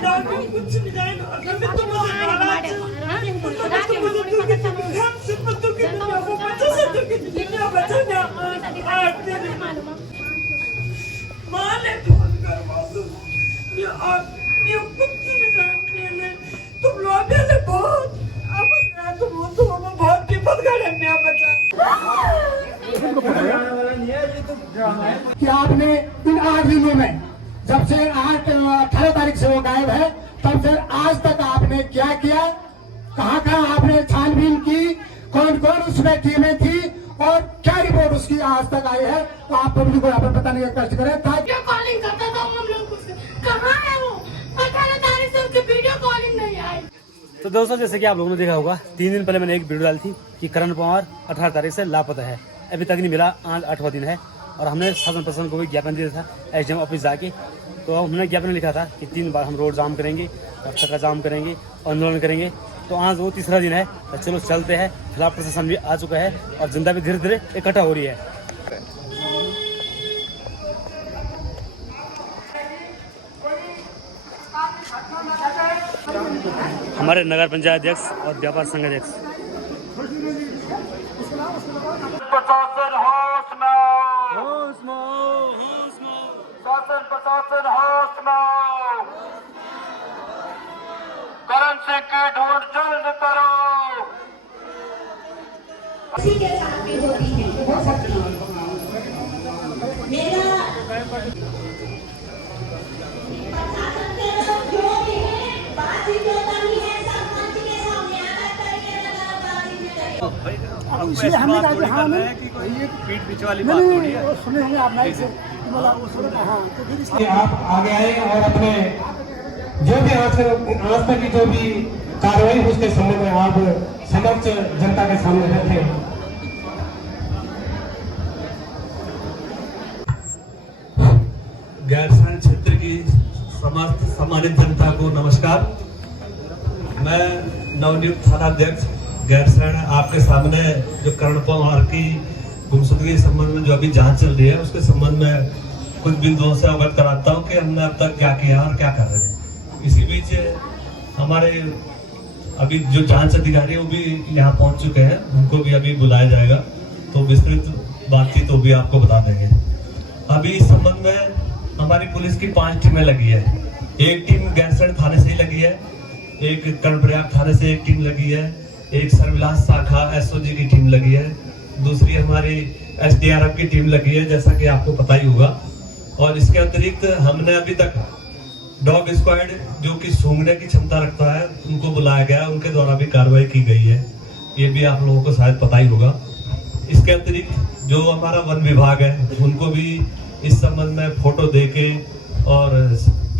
कुछ नहीं जाएगा अगर मैं तुम मुझे नाराज हम सिर्फ तो कि वो बच्चा से तो कि दुनिया बचाना माने फोन कर मासूम ये कुछ नहीं जानते हैं तुम लोग पहले बहुत अब गया तुम बहुत विपद करने आ बचा कि आपने इन 8 दिनों में जब से 18 तारीख से वो गायब है तब से आज तक आपने क्या किया, कहाँ आपने छानबीन की, कौन कौन उसमें टीमें थी और क्या रिपोर्ट उसकी आज तक आई है, तो आप पब्लिक को यहाँ पर बताने का कष्ट करें ताकि कॉलिंग करता था हम लोग उससे, कहाँ है वो 18 तारीख से उसकी वीडियो कॉलिंग नहीं आई। तो दोस्तों जैसे कि आप लोगों ने देखा होगा 3 दिन पहले मैंने एक वीडियो डाली थी कि करण पवार 18 तारीख से लापता है, अभी तक नहीं मिला, आज 8वां दिन है और हमने शासन प्रशासन को भी ज्ञापन दिया था एसडीएम ऑफिस जाके। तो हमने ज्ञापन लिखा था कि 3 बार हम रोड जाम करेंगे, रास्ता का जाम करेंगे, आंदोलन करेंगे। तो आज वो तीसरा दिन है, तो चलो चलते हैं। खिलाफ प्रशासन भी आ चुका है और जनता भी धीरे धीरे इकट्ठा हो रही है। हमारे नगर पंचायत अध्यक्ष और व्यापार संघ अध्यक्ष प्रशासन होश में शासन प्रशासन होश में करण सिंह की ढूंढ जल्द करो। उसी के साथ में जो भी है हो सकती है मेरा प्रशासन के लोग जो भी है बातचीत जो करनी है सब मंच के सामने आकर करके बातचीत करें। इसलिए हमने कहा कि हाँ नहीं ये पीठ पीछे वाली बात थोड़ी है। सुने होंगे आप लाइव से आप आगे आए और अपने जो भी आज तक की जो भी कार्रवाई उसके संबंध में आप समक्ष जनता के सामने रखें। गैरसैंण क्षेत्र की समस्त सम्मानित जनता को नमस्कार। मैं नवनियुक्त थानाध्यक्ष गैरसैंण आपके सामने जो करण पवार की गुमशुदगी के संबंध में जो अभी जांच चल रही है उसके संबंध में कुछ बिंदुओं से अवगत कराता हूं कि हमने अब तक क्या किया और क्या कर रहे हैं। इसी बीच हमारे अभी जो जांच अधिकारी है वो भी यहाँ पहुंच चुके हैं, उनको भी अभी बुलाया जाएगा तो विस्तृत बातचीत वो भी आपको बता देंगे। अभी इस संबंध में हमारी पुलिस की 5 टीमें लगी है। एक टीम गैरसैंण थाने से ही लगी है, एक कर्णप्रयाग थाने से एक टीम लगी है, एक सर्विलांस शाखा एसओजी की टीम लगी है, दूसरी हमारी एसडीआरएफ की टीम लगी है जैसा कि आपको पता ही होगा। और इसके अतिरिक्त हमने अभी तक डॉग स्क्वाड जो कि सूंघने की क्षमता रखता है उनको बुलाया गया, उनके द्वारा भी कार्रवाई की गई है, ये भी आप लोगों को शायद पता ही होगा। इसके अतिरिक्त जो हमारा वन विभाग है उनको भी इस संबंध में फोटो देके और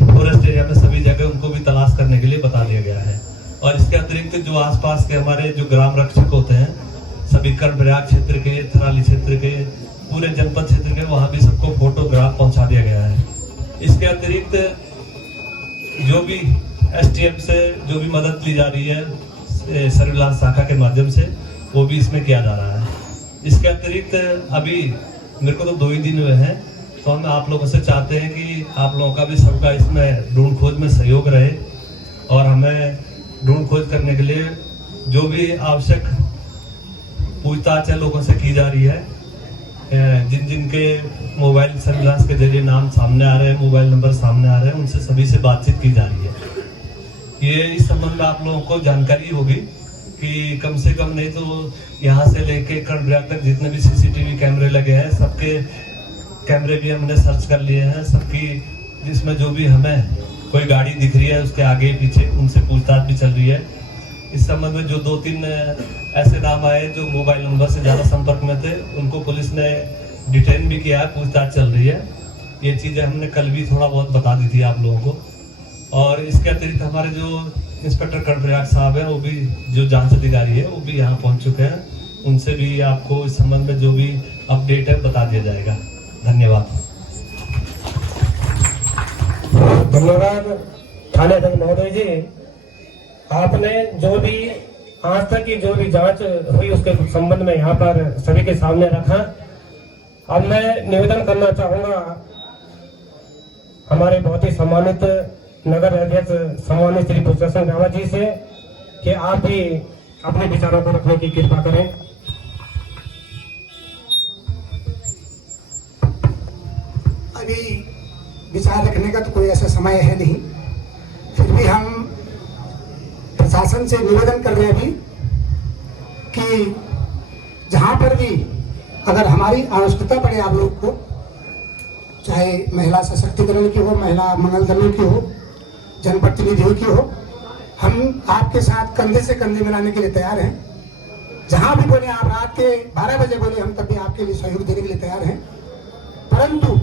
फॉरेस्ट एरिया में सभी जगह उनको भी तलाश करने के लिए बता दिया गया है। और इसके अतिरिक्त जो आसपास के हमारे जो ग्राम रक्षक होते हैं सभी कर्णप्रयाग क्षेत्र के, थराली क्षेत्र के, पूरे जनपद क्षेत्र के, वहां भी सबको फोटोग्राफ पहुंचा दिया गया है। इसके अतिरिक्त जो भी एसटीएफ से जो भी मदद ली जा रही है सर्विलांस शाखा के माध्यम से वो भी इसमें किया जा रहा है। इसके अतिरिक्त अभी मेरे को तो 2 ही दिन हुए हैं, तो हम आप लोगों से चाहते हैं कि आप लोगों का भी सबका इसमें ढूंढ खोज में सहयोग रहे और हमें ढूंढ खोज करने के लिए जो भी आवश्यक पूछताछ है लोगों से की जा रही है। जिन जिनके मोबाइल सर्विलांस के जरिए नाम सामने आ रहे हैं, मोबाइल नंबर सामने आ रहे हैं, उनसे सभी से बातचीत की जा रही है। ये इस संबंध में आप लोगों को जानकारी होगी कि कम से कम नहीं तो यहाँ से लेके कर्णप्रयाग तक जितने भी सीसीटीवी कैमरे लगे हैं सबके कैमरे भी हमने सर्च कर लिए हैं। सबकी जिसमें जो भी हमें कोई गाड़ी दिख रही है उसके आगे पीछे उनसे पूछताछ भी चल रही है। इस संबंध में जो 2-3 ऐसे नाम आए जो मोबाइल नंबर से ज़्यादा संपर्क में थे उनको पुलिस ने डिटेन भी किया है, पूछताछ चल रही है। ये चीज़ें हमने कल भी थोड़ा बहुत बता दी थी आप लोगों को। और इसके अतिरिक्त हमारे जो इंस्पेक्टर कर्णप्रयाग साहब हैं वो भी जो जांच अधिकारी है वो भी यहाँ पहुँच चुके हैं, उनसे भी आपको इस संबंध में जो भी अपडेट है बता दिया जाएगा। धन्यवाद। धन्यवाद थानेध्यक्ष महोदय जी। आपने जो भी आज तक की जो भी जांच हुई उसके संबंध में यहाँ पर सभी के सामने रखा। अब मैं निवेदन करना चाहूंगा हमारे बहुत ही सम्मानित नगर अध्यक्ष सम्मानित श्री पुष्कर रावत जी से कि आप भी अपने विचारों को रखने की कृपा करें। अभी विचार रखने का तो कोई ऐसा समय है नहीं, फिर भी हम प्रशासन से निवेदन कर रहे हैं अभी कि जहाँ पर भी अगर हमारी आवश्यकता पड़े आप लोग को, चाहे महिला सशक्तिकरण की हो, महिला मंगल दलों की हो, जनप्रतिनिधियों की हो, हम आपके साथ कंधे से कंधे मिलाने के लिए तैयार हैं। जहाँ भी बोले आप, रात के 12 बजे बोले, हम तब भी आपके लिए सहयोग देने के लिए तैयार हैं। परंतु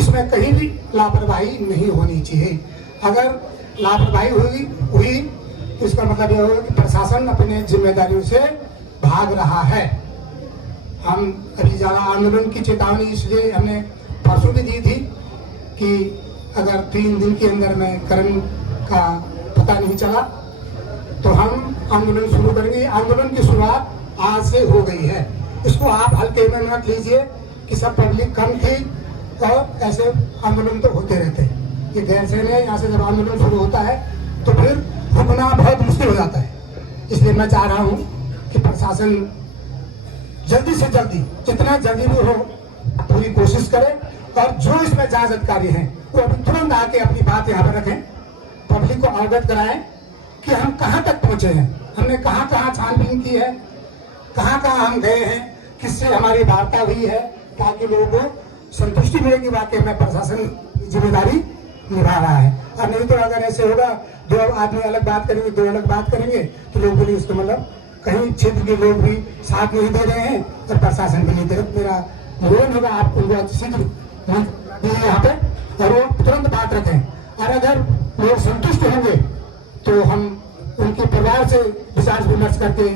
इसमें कहीं भी लापरवाही नहीं होनी चाहिए। अगर लापरवाही हुई तो इसका मतलब यह होगा कि प्रशासन अपने जिम्मेदारियों से भाग रहा है। हम अभी ज़्यादा आंदोलन की चेतावनी इसलिए हमने परसों भी दी थी कि अगर 3 दिन के अंदर में करण का पता नहीं चला तो हम आंदोलन शुरू करेंगे। आंदोलन की शुरुआत आज से हो गई है, इसको आप हल्के में मत लीजिए कि सब पब्लिक कम थी और ऐसे आंदोलन तो होते रहते हैं। ये गैरसैन है, यहाँ से जब आंदोलन शुरू होता है तो फिर रुकना बहुत मुश्किल हो जाता है। इसलिए मैं चाह रहा हूँ कि प्रशासन जल्दी से जल्दी, जितना जल्दी भी हो, पूरी कोशिश करे और जो इसमें जांच अधिकारी हैं वो अभी तुरंत आके अपनी बात यहाँ पर रखें, पब्लिक को अवगत कराएं कि हम कहाँ तक पहुँचे हैं, हमने कहाँ कहाँ छानबीन की है, कहाँ कहाँ हम गए हैं, किससे हमारी वार्ता हुई है, ताकि लोगों को संतुष्टि मिलेगी वाकई में प्रशासन जिम्मेदारी निभा रहा है। और नहीं तो अगर ऐसे होगा, 2 आदमी अलग बात करेंगे, 2 अलग बात करेंगे तो लोगों के लिए इसका मतलब कहीं क्षेत्र के लोग भी साथ नहीं दे रहे हैं और प्रशासन भी नहीं दे रहे। मेरा निवेदन होगा आप उनको शीघ्र यहाँ पे और वो तुरंत बात रखें, और अगर लोग संतुष्ट होंगे तो हम उनके परिवार से विचार विमर्श करके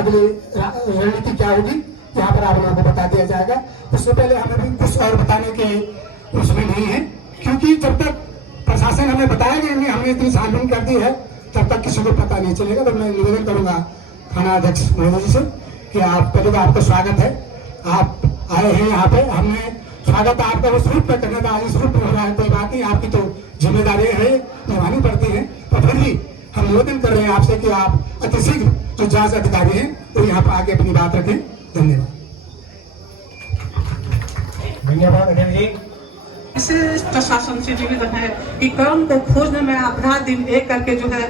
अगली रणनीति क्या होगी यहाँ पर आप लोगों को बता दिया जाएगा। उससे पहले हमें भी कुछ और बताने के उसमें नहीं है, क्योंकि जब तक प्रशासन हमें बताया कि हमने इतनी छानबीन कर दी है तब तक किसी को पता नहीं चलेगा। तो मैं निवेदन करूंगा थाना अध्यक्ष महोदय जी से कि आप, पहले तो आपका स्वागत है, आप आए हैं यहाँ पे, हमने स्वागत आपका उस रूप में करना था, इस रूप में हो रहा है, कोई बात नहीं, आपकी तो जिम्मेदारी है, निभानी पड़ती है। पर फिर भी हम निवेदन कर रहे हैं आपसे कि आप अतिशीघ्र जो जांच अधिकारी हैं वो यहाँ पर आके अपनी बात रखें। धन्यवाद। धन्यवाद अनिल जी। ऐसे प्रशासन से निवेदन है कि कानून को खोजने में आप रात दिन एक करके जो है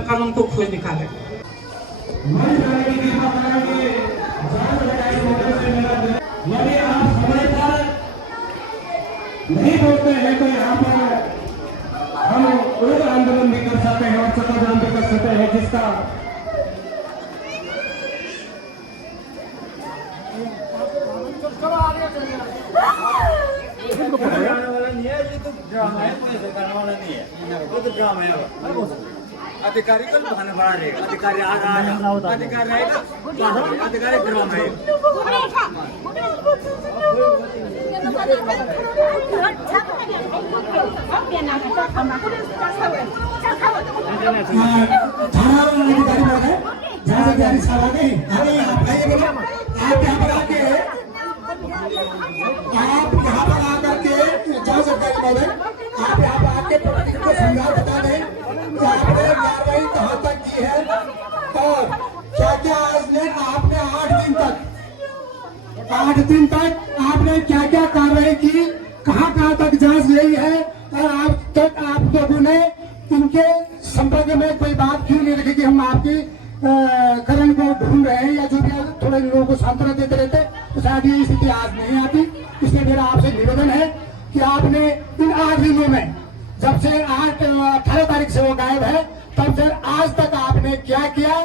कानून को खोज निकालें। यदि आप समय पर नहीं बोलते हैं तो यहाँ पर हम और आंदोलन भी कर सकते हैं और चक्काजाम भी कर सकते हैं, जिसका अधिकारी कल बहाना बना रहेगा, अधिकारी अधिकारी रहेगा, अधिकारी ड्रामा है। थाना अधिकारी बोल रहे हैं, जांच अधिकारी साहब आ गए, आप आइए, बोलो आप यहाँ पर आके, आप यहाँ पर आकर के जांच अधिकारी बोल रहे हैं, आप यहाँ पर आके पब्लिक को समझा बता दें कि आपने कार्रवाई कहाँ तक की है और क्या क्या आपने 8 दिन तक आपने क्या क्या कार्रवाई की, कहाँ कहाँ तक जांच यही है और आज तक आप लोगों ने इनके संपर्क में कोई बात क्यों नहीं रखी कि हम आपकी करण को ढूंढ रहे हैं या जो भी थोड़े लोगों को सांत्वना देते रहते तो शायद ये स्थिति आज नहीं आती। इसलिए मेरा आपसे निवेदन है कि आपने इन 8 दिनों में, जब से 18 तारीख से वो गायब है, तब से आज तक आपने क्या किया,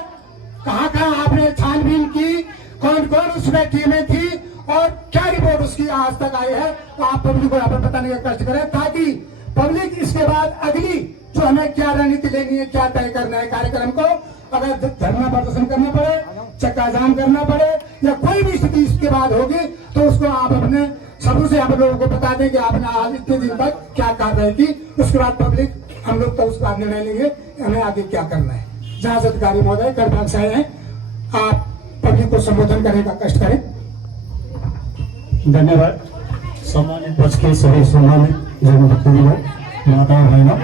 कहाँ कहाँ आपने छानबीन की, कौन कौन उसमें टीमें थी और क्या रिपोर्ट उसकी आज तक आई है, तो आप पब्लिक को यहाँ पर बताने का कष्ट करें ताकि पब्लिक इसके बाद अगली जो हमें क्या रणनीति लेनी है, क्या तय करना है कार्यक्रम को, अगर धरना प्रदर्शन करना पड़े, चक्का जाम करना पड़े या कोई भी स्थिति इसके बाद होगी तो उसको आप अपने सबूत से आप लोगों को बता दें कि आपने आज इतने दिन तक क्या कार्रवाई की। उसके बाद पब्लिक हम लोग तो उसका निर्णय लेंगे हमें आगे क्या करना है। जांच अधिकारी महोदय कर भाग से हैं, आप पब्लिक को संबोधन करने का कष्ट करें। धन्यवाद। सम्मानित पक्ष के सभी सम्मानित जनप्रतिनिधियों, माताओं बहनों,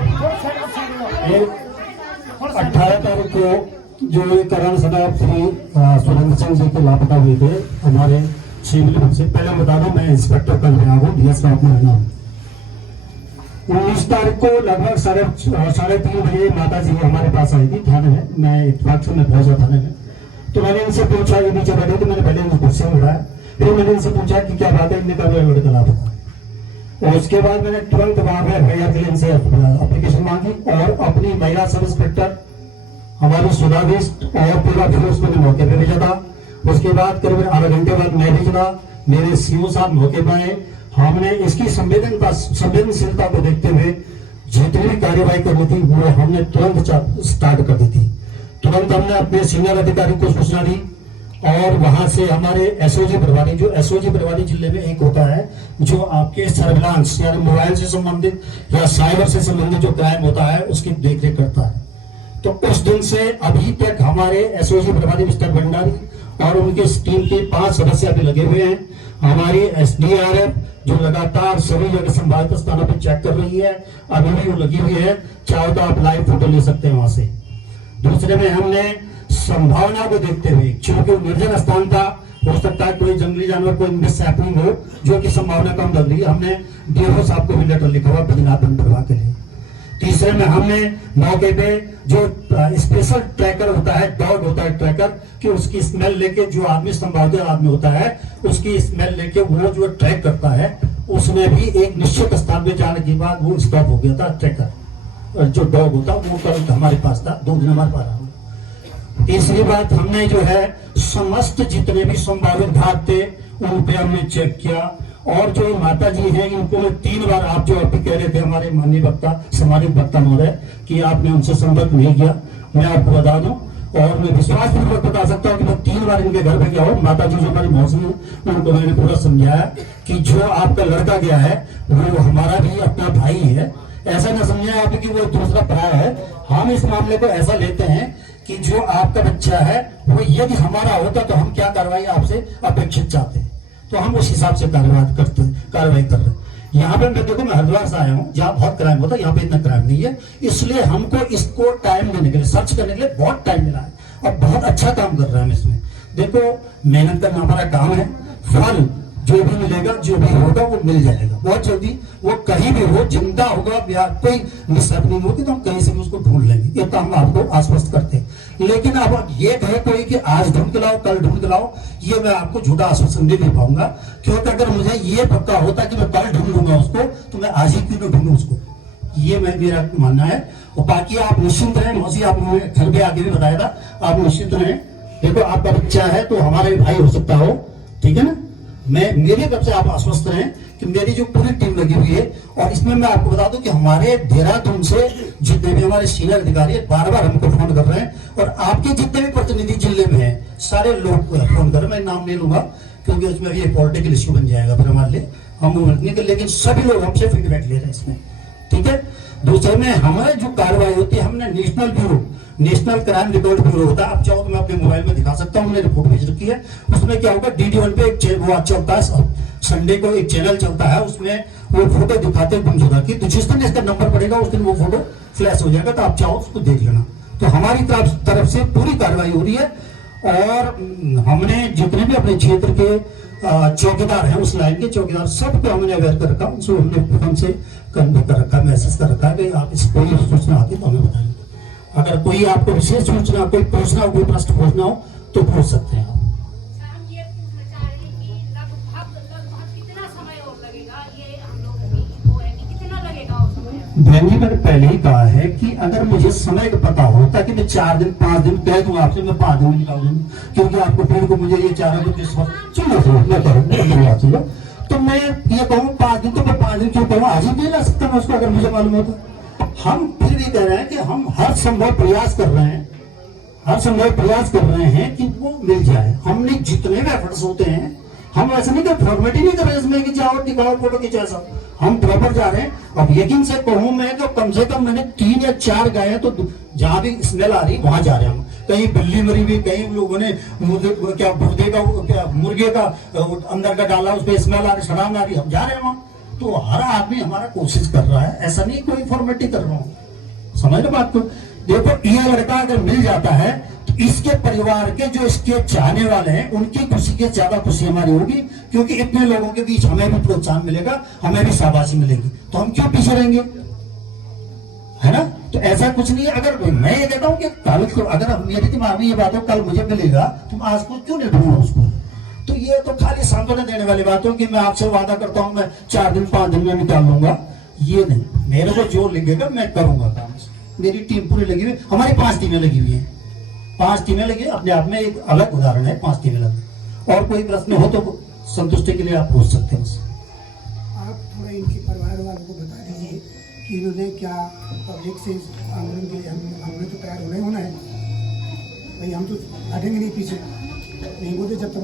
18 तारीख को जो ये करण सदाब श्री सुरेंद्र सिंह जी के लापता हुए थे हमारे शिवलिंग से। पहले बता दूं, मैं इंस्पेक्टर कल्याण हूँ, डीएस का अपना नाम। 19 तारीख को लगभग 3:30 बजे माता जी हमारे पास आई थी थाने में। मैं इत्तेफाक से मैं पहुंचा थाने में, तो मैंने इनसे पूछा, ये नीचे बैठे थे, मैंने पहले इनको कुर्सी में उठाया, फिर मैंने इनसे पूछा कि क्या बात है। इनने कहा मेरा लड़का लापता। और उसके बाद मैंने तुरंत वहां पे एफआईआर के लिए इनसे एप्लीकेशन मांगी और अपनी महिला सब इंस्पेक्टर हमारी सुधा बिस्ट और पूरा फोर्स मैंने मौके पे भेजा था। उसके बाद करीब आधा घंटे बाद मैं भेजना, मेरे सीओ साहब मौके पर आए। हमने इसकी संवेदनशीलता को देखते हुए जितनी भी कार्यवाही करनी थी वो हमने तुरंत स्टार्ट कर दी थी। तुरंत हमने अपने सीनियर अधिकारी को सूचना दी और वहां से हमारे एसओजी प्रभारी, जो एसओजी प्रभारी जिले में एक होता है जो आपके सर्विलांस यानी मोबाइल से संबंधित या साइबर से संबंधित जो क्राइम होता है उसकी देखरेख करता है। तो उस दिन से अभी तक हमारे एसओजी प्रभारी मिस्टर भंडारी और उनके टीम के 5 सदस्य अभी लगे हुए हैं। हमारी एसडीआरएफ जो लगातार सभी जगह संभावित स्थानों पर चेक कर रही है, अभी भी वो लगी हुई है। चाहो तो आप लाइव फोटो ले सकते हैं वहां से। दूसरे में हमने संभावना को देखते हुए, क्योंकि निर्जन स्थान था, हो सकता है कोई जंगली जानवर कोई मिसहैपनिंग हो, जो कि संभावना कम लग रही है, हमने डीएफओ साहब को भी लेटर लिखा हुआ बद्रीनाथ वन प्रभाग के लिए। तीसरे में हमने मौके पे जो स्पेशल ट्रैकर होता है, डॉग होता है ट्रैकर, कि उसकी स्मेल लेके जो आदमी संभावित आदमी होता है उसकी स्मेल लेके वो जो ट्रैक करता है, उसमें भी एक निश्चित स्थान पे जाने के बाद वो स्टॉप हो गया था ट्रैकर। जो डॉग होता वो कल हमारे पास था, 2 दिन हमारे पास रहा। तीसरी बात, हमने जो है समस्त जितने भी संभावित भाग थे उन पे हमने चेक किया। और जो माता जी हैं इनको मैं 3 बार, आप जो अभी कह रहे थे हमारे माननीय वक्ता सम्मानित वक्ता महोदय कि आपने उनसे संपर्क नहीं किया, मैं आपको बता दूं और मैं विश्वास पूर्वक बता सकता हूँ कि मैं 3 बार इनके घर पे गया हूँ। माता जी जो हमारी मौसी है उनको मैंने पूरा समझाया कि जो आपका लड़का गया है वो हमारा भी अपना भाई है। ऐसा न समझे आप कि वो दूसरा पराया है। हम इस मामले को ऐसा लेते हैं कि जो आपका बच्चा है वो यदि हमारा होता तो हम क्या कार्रवाई आपसे अपेक्षित चाहते हैं, तो हम उस हिसाब से कार्रवाई कर रहे हैं। यहाँ पे मैं देखो, मैं हरिद्वार से आया हूँ जहाँ बहुत क्राइम होता है, यहाँ पे इतना क्राइम नहीं है। इसलिए हमको इसको टाइम देने के लिए, सर्च करने के लिए बहुत टाइम मिला है और बहुत अच्छा काम कर रहे हैं हम इसमें। देखो, मेहनत करना हमारा काम है, फल जो भी मिलेगा जो भी होगा वो मिल जाएगा बहुत जल्दी। वो कहीं भी हो, जिंदा होगा या कोई मिसहैपनिंग होगी तो हम कहीं से भी उसको ढूंढ लेंगे, ये तो हम आपको आश्वस्त करते हैं। लेकिन अब ये कहे कोई कि आज ढूंढ के लाओ कल ढूंढ के लाओ, ये मैं आपको झूठा आश्वासन दे नहीं पाऊंगा। क्योंकि अगर मुझे ये पक्का होता कि मैं कल ढूंढ लूंगा उसको तो मैं आज ही क्यों न ढूंढूं उसको, ये मेरा मानना है। और बाकी आप निश्चिंत रहें, मौसी आपने घर पे आके भी बताया था, आप निश्चिंत रहें। देखो, आपका बच्चा है तो हमारा भी भाई हो सकता हो, ठीक है ना। मैं मेरी तरफ से आप आश्वस्त रहें कि मेरी जो पूरी टीम लगी हुई है। और इसमें मैं आपको बता दूं कि हमारे देहरादून से जितने भी हमारे सीनियर अधिकारी बार बार हमको फोन कर रहे हैं और आपके जितने भी प्रतिनिधि जिले में हैं सारे लोग फोन कर रहे हैं। मैं नाम नहीं लूंगा क्योंकि उसमें भी पॉलिटिकल इश्यू बन जाएगा फिर हमारे लिए, हम लेकिन सभी लोग हमसे फीडबैक ले रहे हैं इसमें, ठीक है। दूसरे में हमारे जो कार्रवाई होती है, हमने नेशनल क्राइम रिकॉर्ड ब्यूरो होता है। आप चाहो तो मैं अपने मोबाइल में दिखा सकता हूँ, मैंने रिपोर्ट भेज रखी है। उसमें क्या होगा, DD1 पे एक वो चलता है, संडे को एक चैनल चलता है, उसमें वो फोटो दिखाते हैं गुमशुदा की। तो जिस दिन इसका नंबर पड़ेगा उस दिन वो फोटो फ्लैश हो जाएगा, तो आप चाहो उसको देख लेना। तो हमारी तरफ से पूरी कार्रवाई हो रही है। और हमने जितने भी अपने क्षेत्र के चौकीदार हैं, उस लाइन के चौकीदार, सबको हमने अवेयर कर रखा, उनको हमने हमसे कन्वे कर रखा, मैसेज कर रखा है कि आप इस कोई सूचना आती है तो हमें बताएंगे। अगर कोई आपको विशेष सूचना, कोई पूछना हो, कोई प्रश्न पूछना हो तो पूछ सकते हैं आप। हम ये पूछना चाह रहे हैं कि लगभग कितना समय और लगेगा, ये हम लोग भी वो है कि कितना लगेगा उस समय? बहन जी, मैंने पहले ही कहा है कि अगर मुझे समय का पता हो ताकि मैं 4 दिन 5 दिन कह दूंगा आपसे, मैं 5 दिन में निकाल दूंगा। क्योंकि आपको फिर को मुझे ये 4 दिन सुनो, तो मैं ये कहूँ 5 दिन, तो मैं 5 दिन क्यों कहूँ, आज ही नहीं ला सकता मैं उसको अगर मुझे मालूम होता। हम फिर भी कह रहे हैं कि हम हर संभव प्रयास कर रहे हैं कि वो मिल जाए। हमने जितने भी एफर्ट्स होते हैं, हम ऐसा नहीं कर फॉर्मेलिटी नहीं कर रहे इसमें कि जाओ दिखाओ फोटो खींचा सब, हम प्रॉपर जा रहे हैं। अब यकीन से कहूं मैं तो कम से कम मैंने 3 या 4 गाय हैं, तो जहां भी स्मेल आ रही वहां जा रहे हैं हम। कहीं बिल्ली मरी हुई, कहीं लोगों ने मुर्गे का अंदर का डाला, उस पर स्मेल आ रही, शराब आ रही, हम जा रहे हैं वहां। तो हर आदमी हमारा कोशिश कर रहा है, ऐसा नहीं कोई फॉर्मेलिटी कर रहा हूँ। समझ लो बात को। देखो ये लड़का अगर मिल जाता है तो इसके परिवार के जो इसके चाहने वाले हैं उनकी खुशी के ज्यादा खुशी हमारी होगी, क्योंकि इतने लोगों के बीच हमें भी प्रोत्साहन मिलेगा, हमें भी शाबाशी मिलेगी, तो हम क्यों पीछे रहेंगे, है ना। तो ऐसा कुछ नहीं है। अगर मैं ये कहता हूँ कि कल को अगर मेरे दिमाग में ये बात हो कल मुझे मिलेगा, तुम आज को क्यों नहीं ढूंढो उसको। तो ये तो खाली सांत्वना देने वाली बात हो कि मैं आपसे वादा करता हूं मैं 4 दिन 5 दिन में निकाल लूंगा, ये नहीं। मेरे को जो लिखेगा मैं करूंगा काम। मेरी टीम पूरी लगी हुई, हमारी 5 टीमें लगी हुई हैं, 5 टीमें लगी, अपने आप में एक अलग उदाहरण है, 5 टीमें लगी। और कोई प्रश्न हो तो संतुष्टि के लिए आप पूछ सकते हैं। आप थोड़ा इनके परिवार वालों को बता दीजिए कि इन्होंने क्या पब्लिक से आंदोलन के लिए हमने तो तैयार होना है भाई, हम तो हटेंगे नहीं पीछे, नहीं बोलते जब तक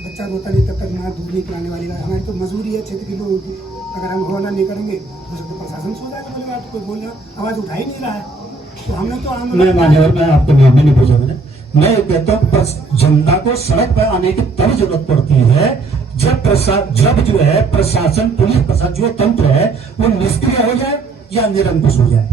बच्चा रोता नहीं तब तक ना दूध नहीं पिलाने वाली बात। हमारी तो मजबूरी है क्षेत्र के लोगों की, अगर हम होना नहीं करेंगे हो सकता है प्रशासन सो जाएगा, बोले बात कोई बोलना आवाज उठा ही नहीं रहा है। तो हमने तो मैं मान्यवर, मैं आपके नाम में नहीं पूछा मैंने, मैं कहता हूँ जनता को सड़क पर आने की तब जरूरत पड़ती है जब जो है प्रशासन, पुलिस प्रशासन जो तंत्र है वो निष्क्रिय हो जाए या निरंकुश हो जाए।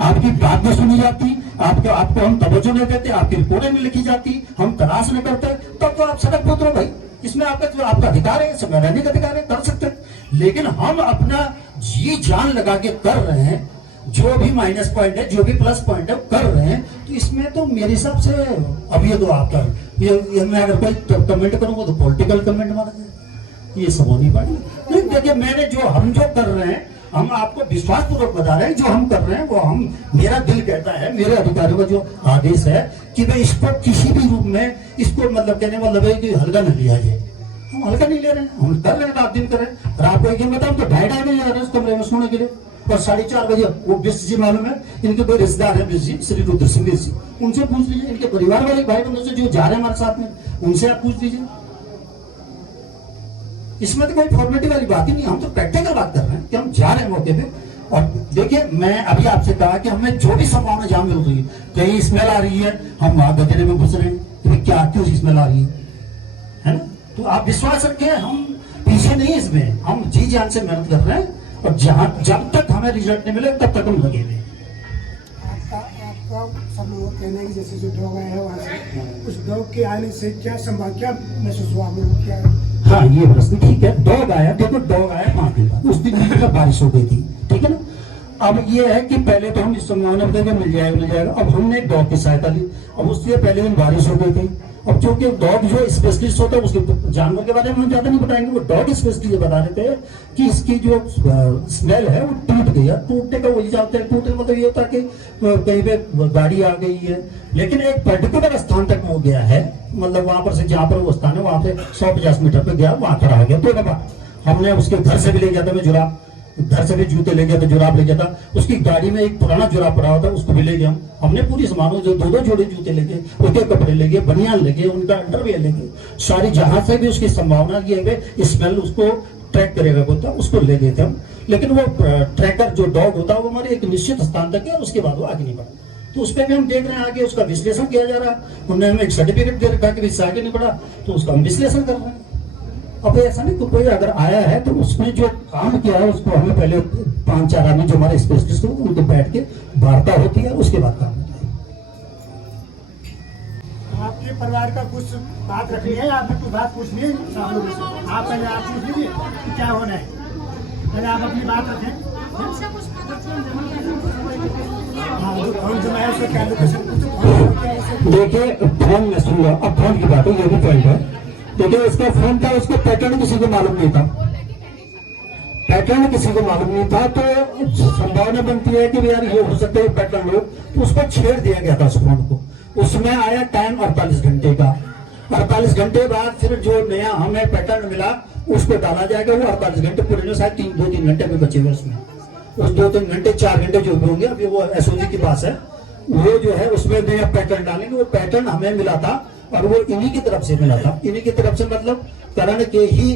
आपकी बात नहीं सुनी जाती, आपको हम तवज्जो नहीं देते, आपकी रिपोर्टें नहीं लिखी जाती, हम तलाश नहीं करते, तब तो आप सड़क पर उतरो भाई, इसमें आपका अधिकार है, संवैधानिक अधिकार है, कर सकते हैं। लेकिन हम अपना जी जान लगा के कर रहे हैं, जो भी माइनस पॉइंट है जो भी प्लस पॉइंट है कर रहे हैं, तो इसमें तो मेरे हिसाब से अब ये तो आपका ये मैं अगर कोई कमेंट करूंगा तो पॉलिटिकल कमेंट माना जाए, ये सब हो नहीं पाएगी। नहीं देखिए, मैंने हम जो कर रहे हैं हम आपको विश्वास पूर्वक बता रहे हैं, जो हम कर रहे हैं वो मेरा दिल कहता है, मेरे अधिकारियों का जो आदेश है कि भाई इसको किसी भी रूप में इसको मतलब कहने मतलब है कि हल्का नहीं लिया जाए। हम हल्का नहीं ले रहे हैं, हम कर रहे हैं, रात दिन कर रहे हैं। और आपको एक बताऊं तो 2:30 बजे जा रहे हैं उस कमरे में सोने के लिए, और 4:30 बजे वो बिस्ट जी मालूम है, इनके कोई रिश्तेदार है बिस्ट जी, श्री रुद्र सिंह जी, उनसे पूछ लीजिए, इनके परिवार वाले भाई बंधु से जो जा रहे हैं हमारे साथ में, उनसे आप पूछ लीजिए। इसमें तो कोई फॉर्मेलिटी वाली बात ही नहीं, हम तो प्रैक्टिकल बात कर रहे हैं कि हम जा रहे हैं मौके पे। और देखिए, मैं अभी आपसे कहा कि हमें जो भी संभावना जहां मिल रही है, कहीं स्मेल आ रही है, हम वहां गदेरे में घुस रहे हैं कि क्या क्यों स्मेल आ रही है ना। तो आप विश्वास रखें, हम पीछे नहीं, इसमें हम जी जान से मेहनत कर रहे हैं, और जब तक हमें रिजल्ट नहीं मिले तब तक हम लगे हुए। आपका सब लोग कहना है कि जैसे जो डॉग आया है वहाँ से, उस डॉग के आने से क्या संभाल, क्या महसूस हुआ आपको, क्या? हाँ, ये प्रश्न ठीक है। डॉग आया, देखो डॉग आया 5 दिन बाद, उस दिन बारिश हो गई थी, ठीक है ना। अब ये है कि पहले तो हम इस संभावना में मिल जाएगा। अब हमने डॉग की सहायता ली, अब उससे पहले दिन बारिश हो गई थी। अब चूंकि डॉग जो स्पेशलिस्ट होता है उसके जानवर के बारे में हम ज्यादा नहीं बताएंगे, वो डॉग स्पेशलिस्ट ये बता देते हैं कि इसकी जो स्मेल है वो टूट गई है। टूटने का वही जाते हैं, टूटने मतलब ये होता है कि कहीं पे गाड़ी आ गई है, लेकिन एक पर्टिकुलर स्थान तक वो गया है, मतलब वहां पर से जहाँ पर वो स्थान है वहां से 150 मीटर पे गया, वहां खड़ा हो गया। तो बाबा हमने उसके घर से भी ले गया था, मैं जुराब, घर से भी जूते ले गया था, जुराब ले गया था, उसकी गाड़ी में एक पुराना जुराब पड़ा हुआ था, उसको भी ले गया। हमने पूरी सामान जो 2-2 जोड़े जूते लेके, उसके कपड़े लेके, बनियान लेके, उनका अंडरवियर लेके, सारी जहां से भी उसकी संभावना की स्मेल उसको ट्रैक करेगा बोलता, उसको ले गए थे हम। लेकिन वो ट्रैकर जो डॉग होता है वो हमारे एक निश्चित स्थान तक है, उसके बाद वो आगे नहीं बढ़ा। तो उस पर भी हम देख रहे हैं, आगे उसका विश्लेषण किया जा रहा है। उन्होंने हमें एक सर्टिफिकेट दे रखा कि इससे आगे नहीं बढ़ा, तो उसका हम विश्लेषण कर रहे हैं। अब ऐसा नहीं, कोई अगर आया है तो उसने जो काम किया है उसको हमें पहले 5-4 आदमी जो हमारे स्पेशलिस्ट होते हैं उनके बैठ के वार्ता होती है, उसके बाद काम होता है। आपके परिवार का कुछ बात रखनी है, आपने कुछ बात पूछनी है सब लोगों से, आप पहले आप पूछ लीजिए कि क्या होना है, पहले आप अपनी बात रखें। हाँ, जो फोन जमा है उसका क्या लोकेशन, देखिए फोन में सुन लो, अब फोन की बात है, ये भी पॉइंट है। देखिए उसका फोन था, उसको पैटर्न किसी को मालूम नहीं था, पैटर्न किसी को मालूम नहीं था, तो संभावना बनती है कि यार ये हो सकता है पैटर्न लोग, तो उसको छेड़ दिया गया था उस फोन को। उसमें आया टाइम 48 घंटे का, 48 घंटे बाद फिर जो नया हमें पैटर्न मिला उसको डाला जाएगा। वो 48 घंटे पूरे में शायद 2-3 घंटे में बचे हुए उसमें, उस 2-3 घंटे 4 घंटे जो भी होंगे, अभी वो एसओजी के पास है, वो जो है उसमें नया पैटर्न डालेंगे। वो पैटर्न हमें मिला था और वो इन्हीं की तरफ से मिला था, इन्हीं की तरफ से मतलब करण के ही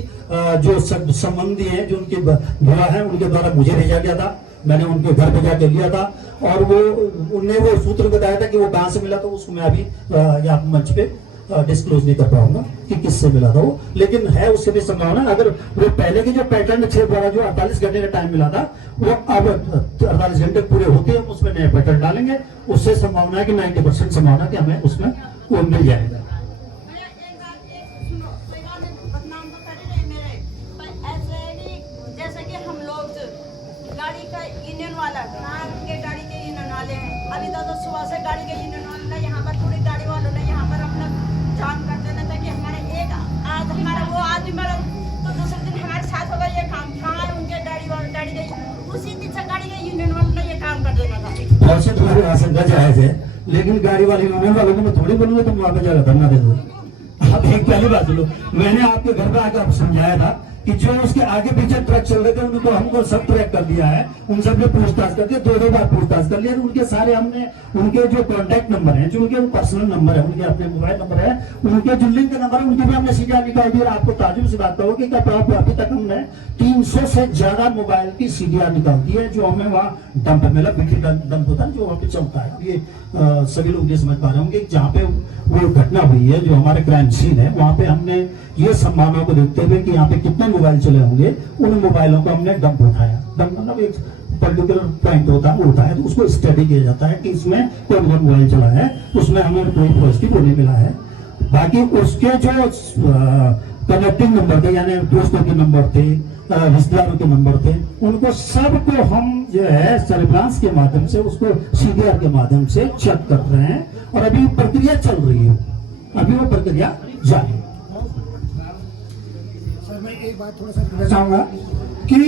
जो संबंधी हैं, जो उनके बुआ है, उनके द्वारा मुझे भेजा गया था, मैंने उनके घर पे जाके लिया था, और वो उनने वो सूत्र बताया था कि वो कहाँ से मिला, तो उसको मैं अभी यहाँ मंच पे डिस्क्लोज नहीं कर पाऊंगा कि किससे मिला था वो, लेकिन है उससे भी संभावना। अगर वो पहले की जो पैटर्न थे द्वारा जो 48 घंटे का टाइम मिला था वो अब 48 घंटे पूरे होते हैं उसमें नए पैटर्न डालेंगे, उससे संभावना है कि 90% संभावना कि हमें उसमें वो मिल जाएगा। जैसे कि हम लोग गाड़ी का यूनियन वाला के गाड़ी के यूनियन वाले हैं, अभी तो सुबह से गाड़ी के यूनियन वाले यहाँ पर पूरी गाड़ी वालों ने यहाँ पर अपना जाम कर देना था कि हमारे एक आज हमारा वो आदमी मरा तो दूसरे दिन हमारे साथ होगा ये काम। कहाँ है उनके गाड़ी के उसी दिन से गाड़ी के यूनियन वालों ने ये काम कर देना था। वैसे तुम्हारी आशंका जायज है, लेकिन गाड़ी वाले यूनियन वालों को मैं थोड़ी बोलूंगा तुम वहां पे जाकर धरना दे दो। आप एक पहली बात सुनो, मैंने आपके घर पे आकर समझाया था कि जो उसके आगे पीछे ट्रक चल रहे थे उनको हमको सब ट्रैक कर दिया है, उन सब ने पूछताछ कर दिया, 2 बार पूछताछ कर लिया। उनके सारे हमने उनके जो कॉन्टैक्ट नंबर है, जो उनके पर्सनल नंबर है, उनके अपने मोबाइल नंबर है, उनके जो लिंक नंबर है, उनके भी हमने सीडीआर निकाल दिया। आपको ताजुब से बात करो कि अभी तक हमने 300 से ज्यादा मोबाइल की सीडीआर निकाल दी है, जो हमें वहाँ डंप मिला, बिक्री डंप होता है जो वहाँ पे चलता है। ये सभी लोग ये समझ पा रहे होंगे जहाँ पे वो घटना हुई है, जो हमारे क्राइम सीन है, वहाँ पे हमने ये संभावना को देखते हुए कि यहाँ पे कितने मोबाइल चले होंगे, उन मोबाइलों को हमने डंप उठाया। डंप मतलब एक पर्टिकुलर पॉइंट होता है तो उसको स्टडी किया जाता है कि इसमें कौन कौन मोबाइल चला है, उसमें हमें कोई पॉजिटिव नहीं मिला है। बाकी उसके जो कनेक्टिंग नंबर थे, यानी दोस्तों के नंबर थे, रिश्तेदारों के नंबर थे, उनको सबको हम जो है सर्विलांस के माध्यम से, उसको सीडीआर के माध्यम से चेक कर रहे हैं और अभी प्रक्रिया चल रही है, अभी वो प्रक्रिया जारी है। सर मैं एक बात थोड़ा सा कहना चाहूंगा कि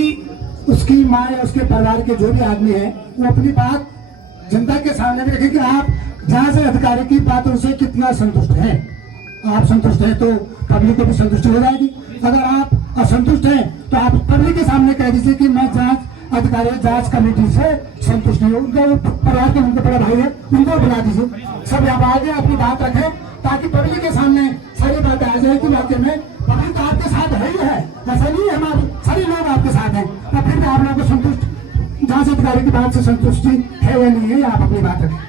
उसकी माँ या उसके परिवार के जो भी आदमी है वो अपनी बात जनता के सामने भी रखें कि आप जहाँ से अधिकारी की बातों से कितना संतुष्ट हैं। आप संतुष्ट हैं तो पब्लिक को भी संतुष्टि हो जाएगी, अगर आप असंतुष्ट हैं तो आप पब्लिक के सामने कह दीजिए कि मैं जांच अधिकारी जांच कमेटी से संतुष्ट नहीं हूँ। उनका परिवार के उनके बड़ा भाई है, उनको बुला दीजिए, सब यहाँ आगे अपनी बात रखें ताकि पब्लिक के सामने सारी बातें आ जाए कि वाकई में पब्लिक आपके साथ है ही है, ऐसा नहीं है हमारे सभी लोग आपके साथ हैं। और फिर भी आप लोगों को संतुष्ट जांच अधिकारी की बात से संतुष्टि है या नहीं है, आप अपनी बात रखें।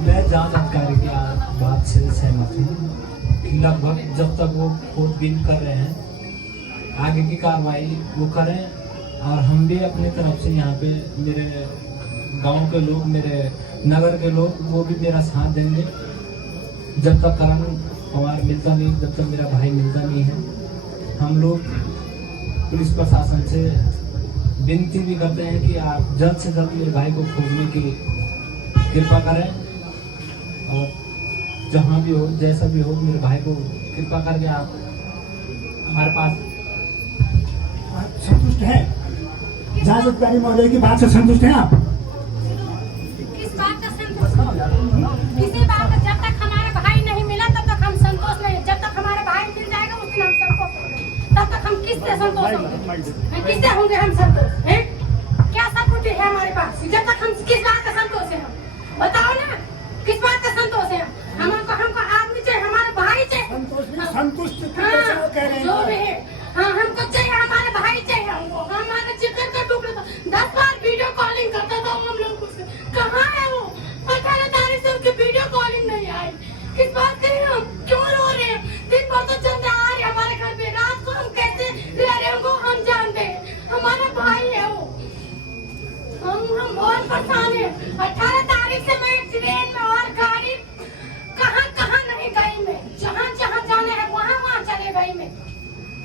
मैं जांच अधिकारी की बात से सहमत हूँ। लगभग जब तक वो खोजबीन कर रहे हैं, आगे की कार्रवाई वो करें, और हम भी अपनी तरफ से यहाँ पे मेरे गांव के लोग, मेरे नगर के लोग, वो भी मेरा साथ देंगे। जब तक करण पवार मिलता नहीं, जब तक मेरा भाई मिलता नहीं है, हम लोग पुलिस प्रशासन से विनती भी करते हैं कि आप जल्द से जल्द मेरे भाई को खोजने की कृपा करें, और जहाँ भी हो, जैसा भी हो, मेरे भाई को कृपा करके आप हमारे पास। संतुष्ट है जांच अधिकारी महोदय की बात से संतुष्ट हैं आप? किस बात का संतोष? किसी बात का जब तक हमारा भाई नहीं मिला तब तक हम संतोष नहीं। जब तक हमारा भाई मिल जाएगा उस दिन हम संतोष होंगे। तब तक हम किससे संतोष होंगे? किससे होंगे हम संतोष? हैं? क्या सबूत है हमारे पास? जब तक हम किस बात का संतोष है? बताओ ना, किस बात का संतोष है? हमको आदमी चाहिए, हमारा भाई चाहिए। संतुष्ट जो भी है, हाँ हमको चाहिए, हमारे भाई चाहिए हमको। हमारे जिक्र का टुकड़ा था, 10 बार वीडियो कॉलिंग करता था हम लोग उससे। कहाँ है वो? 18 तारीख से उसकी वीडियो कॉलिंग नहीं आई। किस बात के लिए हम क्यों रो रहे हैं? दिन भर तो चंदा आ रहे हमारे घर पे, रात को हम कैसे रह रहे हैं हम जानते हैं। हमारा भाई है वो, हम बहुत परेशान है। 18 तारीख से मैं ट्रेन में और गाड़ी कहाँ नहीं गई, मैं जहाँ जाने है वहाँ चले गई। मैं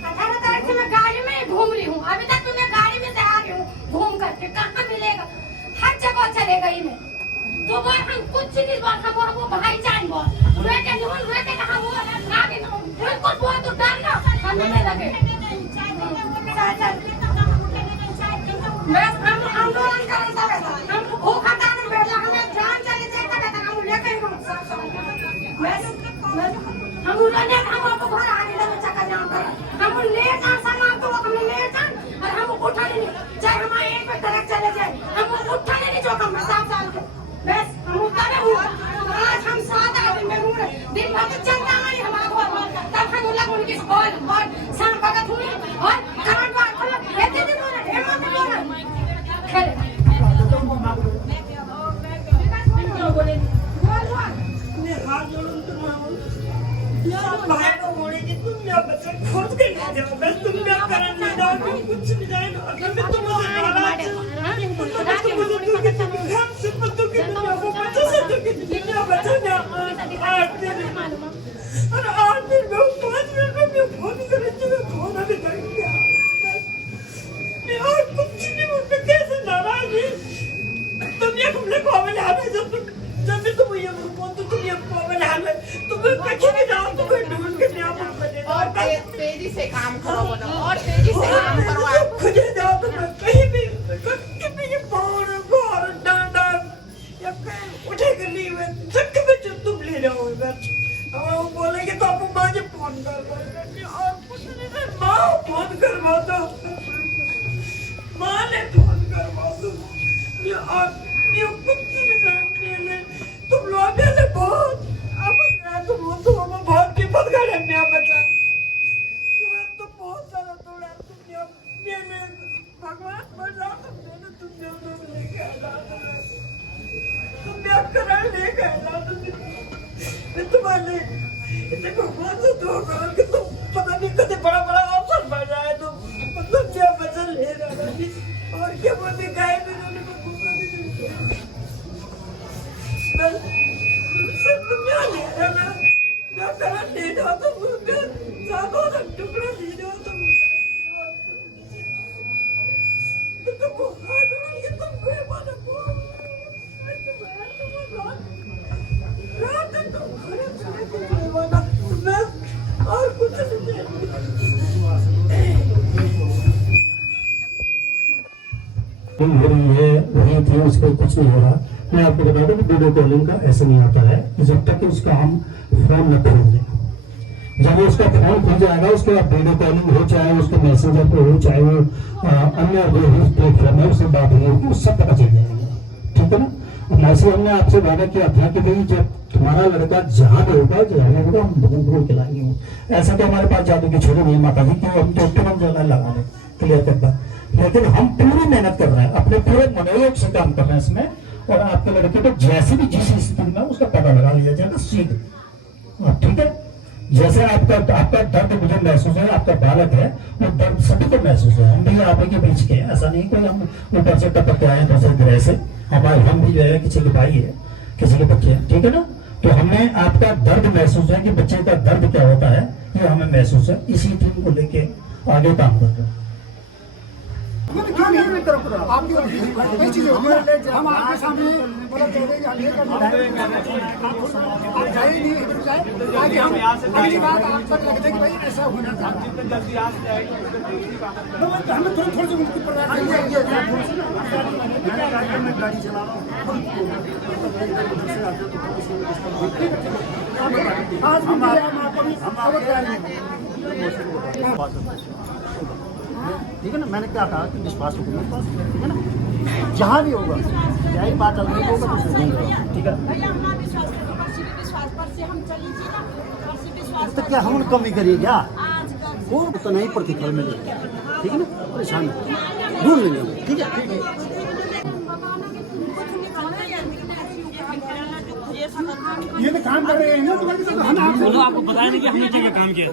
18 तारीख से मैं गाड़ी में ही घूम रही हूँ, अभी तक मैं गाड़ी में से आ रही हूँ घूम करके। कहाँ मिलेगा? हर जगह चले गई मैं। तो वो हम कुछ नहीं बात, हम वो भाईजान बोल वे के कहा वो आगे बिल्कुल बहुत डर ना हमें लगे। बस हम आंदोलन करें, हम भूख हटाने में बैठे, हमें जान चली जाए तक हम लेके बस हम उन्होंने हम आपको घर आने लगे चक्कर जाम कर हम ले जान सामान तो हम ले जान और हम उठाने नहीं, चाहे हमारे एक पे ट्रक चले जाए हम उठाने नहीं जो हम 7 साल के बस हम उठाने हुआ। आज हम 7 आदमी में घूम रहे, दिन भर तो चलता हमारी हमारा घर, तब हम लोग उनकी और शाम भगत हुई और करंट बच्चा खोज के ले जाओ बस तुम क्या करने ले जाओ तुम कुछ नहीं जाएगा अगर मैं तुम मुझे नाराज हम सिर्फ तो कि वो बच्चा से तो कि दुनिया बच्चा ने 8 दिन और 8 दिन में 5 मिनट में मैं फोन करे तो फोन अभी कर दिया मैं और कुछ नहीं मैं कैसे नाराज है दुनिया तुमने को हमें हाथ जब तुम ये फोन तो तुम ये फोन हाथ तुम पीछे भी जाओ तुम ढूंढ के नहीं आप बने और तेजी से काम करो बोलो और तेजी से काम करो आप खुद जाओ तुम कहीं भी ये फोन और डांडा या उठे कर नहीं हुए धक्के में जो तुम ले जाओ बस अब वो बोलेंगे तो आपको माँ जी फोन कर और कुछ नहीं माँ फोन करवा दो माँ ने फोन करवा दो ये कुछ नहीं जानते हैं तुम लोग पहले बहुत अब तुम बहुत विपद गए मैं बचा तो बहुत सारा तोड़ा तुमने भगवान बचा तुमने लेके आया तुम करा लेके आया मैं तुम्हारे इतने भगवान से दुआ करो कि तुम पता नहीं कभी बड़ा बड़ा अवसर बढ़ जाए तो मतलब क्या वजन ले रहा है और क्या बोलते गाय में तुम क्या ले रहे हो मैं करा ले जाओ तो जागो तो टुकड़ा ले जाओ तो तुम हाथ उड़ा तुम कोई बात और कुछ नहीं हो रही है वही थी उसको कुछ नहीं हो रहा मैं आपको बता दूं कि वीडियो कॉलिंग का ऐसे नहीं आता है जब तक कि उसका हम फोन न खोल दें जब उसका फोन खुल जाएगा उसके बाद वीडियो कॉलिंग हो चाहे उसके मैसेंजर पे हो चाहे वो अन्य जो प्लेटफॉर्म है उससे बात होगी उस सब पता चल जाएगा ठीक है ना ऐसे हमने आपसे वादा किया था कि भाई जब तुम्हारा लड़का जहाँ भी होगा जहाँ होगा हम ढूंढ के लाएंगे ऐसा तो हमारे पास जादू की छोड़ी नहीं माता जी की हम तो तुरंत जो है लगा लें क्लियर करता लेकिन हम पूरी मेहनत कर रहे हैं अपने पूरे मनोयोग से काम कर रहे हैं इसमें और आपके लड़के को जैसे भी जिस स्थिति में उसका पता लगा लिया जाएगा सीधे ठीक है जैसे आपका दर्द मुझे महसूस है आपका बालक है वो दर्द सभी को महसूस है हम भी आप के बीच के ऐसा नहीं कोई हम ऊपर से टपक के आए दूसरे ग्रह से हमारे हम भी जो है किसी के भाई है किसी के बच्चे हैं ठीक है ना तो हमें आपका दर्द महसूस है कि बच्चे का दर्द क्या होता है ये हमें महसूस है इसी थीम को लेके आगे काम कर रहे हैं हम आपके सामने मतलब आप जाए नहीं इधर जाए ताकि हम अगली बात आप तक लगते कि भाई ऐसा होना था हमें थोड़ी सी उनकी मैं गाड़ी चला रहा हूँ ठीक है ना मैंने क्या कहा कि विश्वास होगा मेरे पास ठीक है ना जहाँ भी होगा चाहे बात अलग होगा तो ठीक है तो क्या हम कमी करिए क्या वो तो नहीं प्रतिफल मिलेगा ठीक है ना परेशान ढूंढ लेंगे ठीक है ये तो काम कर रहे हैं ना तो आपको बताया नहीं कि हमने जगह काम किया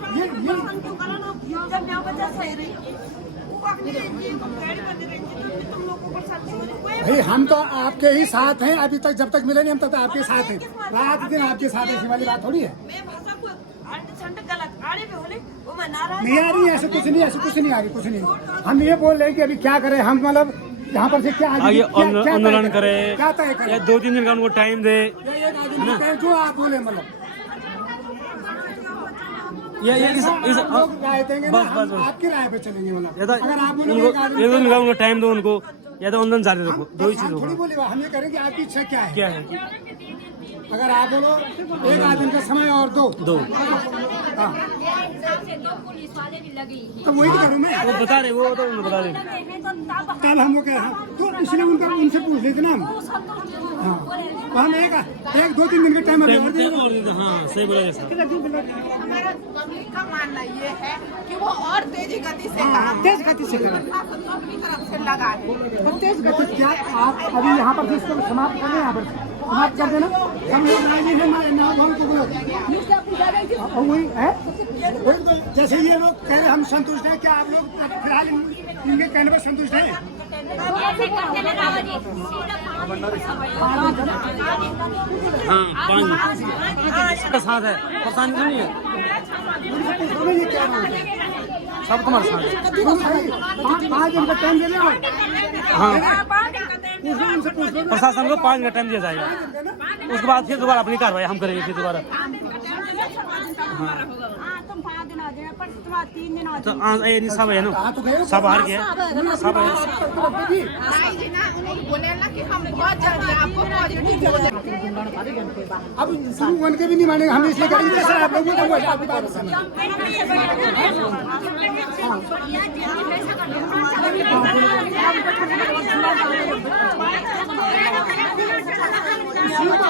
भाई हम तो आपके ही साथ हैं अभी तक जब तक मिले नहीं हम तक तो आपके साथ हैं रात दिन आपके साथ ऐसी वाली बात थोड़ी है नहीं आ रही ऐसे कुछ नहीं आ रही कुछ नहीं हम ये बोल रहे हैं कि अभी क्या करें हम मतलब यहाँ पर से क्या आंदोलन करे क्या तय करें 2-3 दिन का उनको टाइम दे जो आप बोले मतलब ये राय देंगे ना हम आपकी राय पे चलेंगे मतलब अगर आप उनको टाइम दो उनको या तो आंदोलन जारी रखो दो ही चीज थोड़ी बोली हम ये करेंगे आपकी इच्छा क्या है अगर आप बोलो एक आदमी का समय और दो हाँ तो वही तो करूँ मैं वो बता रहे वो तो बता रहे कल हम वो कह रहे हैं तो इसलिए उनसे पूछ लेते ना हम हाँ तो हम एक 2-3 दिन का टाइम अभी और देंगे हाँ सही बोला जैसा हमारा पब्लिक का मानना ये है कि वो और तेजी गति से काम तेज गति से करें अपनी तरफ से लगा दे तेज गति क्या आप अभी यहाँ पर इसको समाप्त करें यहाँ पर समाप्त कर देना। हम लोग राजी हैं ना हम को वही है वही तो जैसे ये लोग कह रहे हम संतुष्ट हैं, क्या आप लोग फिलहाल इनके कहने पर संतुष्ट हैं? हाँ 5 साथ है, परेशानी नहीं है, ये क्या नाम है? सब तुम्हारे साथ है। 5 दिन का टाइम दे दो। हाँ उनसे पूछ लो। प्रशासन को 5 दिन का टाइम दिया जाएगा, उसके बाद फिर दोबारा अपनी कार्रवाई हम करेंगे फिर दोबारा। तुम 5 दिन आ जाए, पर तुम्हारा 3 दिन आ तो ये नहीं सब है ना, सब हार गए सब है। बोले ना कि हम बहुत जल्दी आपको पॉजिटिव हो जाए। अब शुरू वन के भी नहीं मानेंगे, हम इसलिए करेंगे सर आप लोगों को आपकी बात समझ।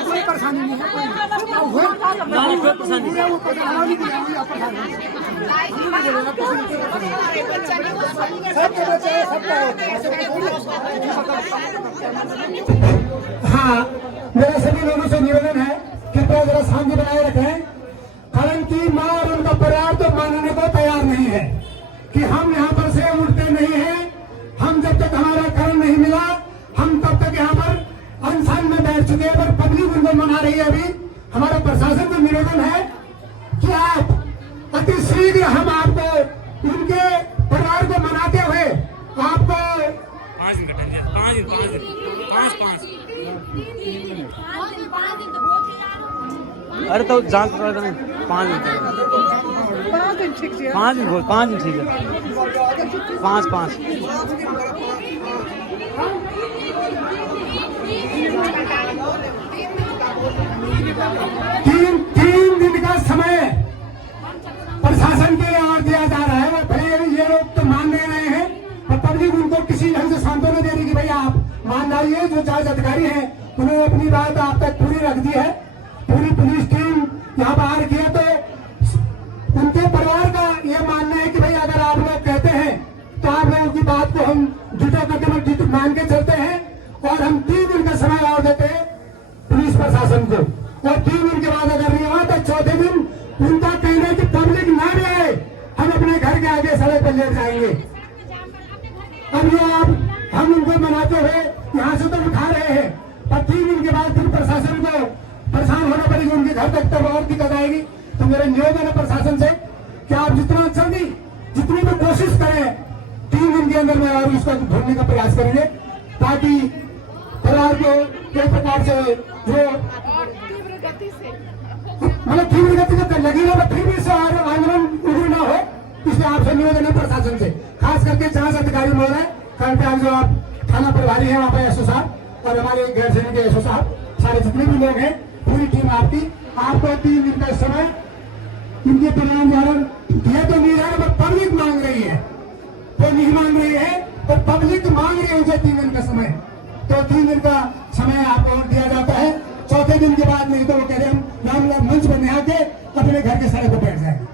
कोई परेशानी नहीं है, कोई परेशानी सबके बच्चे सबका हाँ, मेरे सभी लोगों से निवेदन है कृपया जरा शांति बनाए रखें। करण की माँ और उनका परिवार तो मानने को तैयार नहीं है कि हम यहाँ पर से उठते नहीं हैं। हम जब तक हमारा करण नहीं मिला हम तब तक यहाँ पर अनशन में बैठ चुके हैं, पर पब्लिक उनको मना रही है। अभी हमारा प्रशासन को निवेदन है कि आप अति शीघ्र हम आपको उनके परिवार को मनाते हुए आपको 5 दिन का टाइम दिया, 5 दिन 5 अरे तो जांच करा था 5 दिन 5 दिन बहुत 5 दिन ठीक है 5 तीन दिन का समय प्रशासन के और दिया जा रहा है। वो भले ये लोग तो मान नहीं रहे हैं, और पब्लिक उनको किसी ढंग से सांत्वना दे रही कि भैया आप मान लाइए। जो जांच अधिकारी हैं उन्होंने अपनी बात आप तक पूरी रख दी है। पूरी पुलिस टीम यहाँ बाहर की है, तो उनके परिवार का ये मानना है कि भाई अगर आप लोग कहते हैं तो आप लोगों की बात को हम जुटा करके मान के चलते हैं, और हम 3 दिन का समय और देते हैं पुलिस प्रशासन को। और 3 दिन के बाद अगर नहीं हुआ तो चौथे दिन उनका कहना है कि पब्लिक ना भी आए, हम अपने घर के आगे सड़क पर लेट जाएंगे। अब ये आप हम उनको मनाते हुए यहाँ से तो उठा रहे हैं, पर 3 दिन के बाद फिर प्रशासन को परेशान होना पड़ेगी उनके घर तक, तब और दिक्कत आएगी। तो मेरा निवेदन है प्रशासन से कि आप जितना जल्दी जितनी भी कोशिश करें 3 दिन के अंदर में और उसको ढूंढने का प्रयास करेंगे, ताकि परिवार को कई प्रकार से जो मतलब तीव्र गति से लगी ना, फिर भी इससे आंदोलन उग्र न हो। इसलिए आपसे निवेदन है प्रशासन से, खास करके जांच अधिकारी महोदय, कृपया जो आप थाना प्रभारी हैं वहाँ पे एसओ साहब और हमारे गैरसैनिक के एसओ साहब, सारे जितने भी लोग हैं, पूरी टीम आपकी, आपको 3 दिन का समय इनके परिणाम द्वारा दिया तो नहीं रहा, पर पब्लिक मांग रही है। वो नहीं मांग रही है पर पब्लिक मांग रही है उनसे 3 दिन का समय। तो 3 दिन का समय आपको दिया जाता है। चौथे दिन के बाद नहीं तो वो कह रहे हम मंच पर नहा के अपने घर के सड़क पर बैठ जाएंगे।